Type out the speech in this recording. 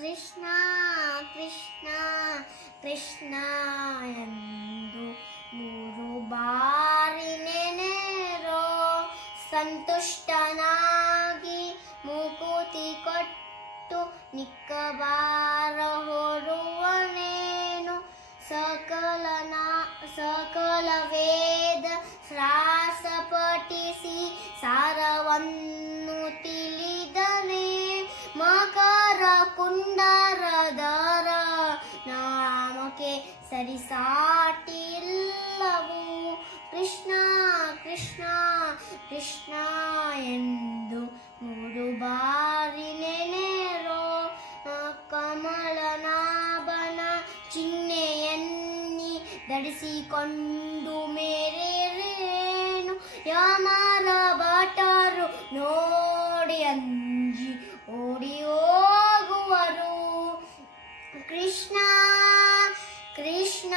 ಕೃಷ್ಣ ಕೃಷ್ಣ ಕೃಷ್ಣ ಎಂದು 3 ಬಾರಿ ನೆನೆರೋ, ಸಂತುಷ್ಟನಾಗಿ ಮುಕುತಿ ಕೊಟ್ಟು ನಿಕ್ಕಬಾರ ಹೊರುವನೇನು. ಸಕಲ ವೇದ ಶ್ರಾಸ ಪಠಿಸಿ ಸಾರವನ್ನು ತಿಳಿದನೆ, ಮಕರ ಕುಂಡರದರ ನಾಮಕ್ಕೆ ಸರಿಸಾಟಿಲ್ಲವು. ಕೃಷ್ಣ ಕೃಷ್ಣ ಕೃಷ್ಣ ಎಂದು 3 ಬಾರಿ ನೆನೆರೋ, ಕಮಲನಾಭನ ಚಿಹ್ನೆಯನ್ನಿ ಧರಿಸಿಕೊಂಡು ಮೇರೇನು. ಯಮರ ಭಟರು ನೋಡಿ ಅಂಜಿ ಓಡಿ ಹೋಗುವರು. ಕೃಷ್ಣ ಕೃಷ್ಣ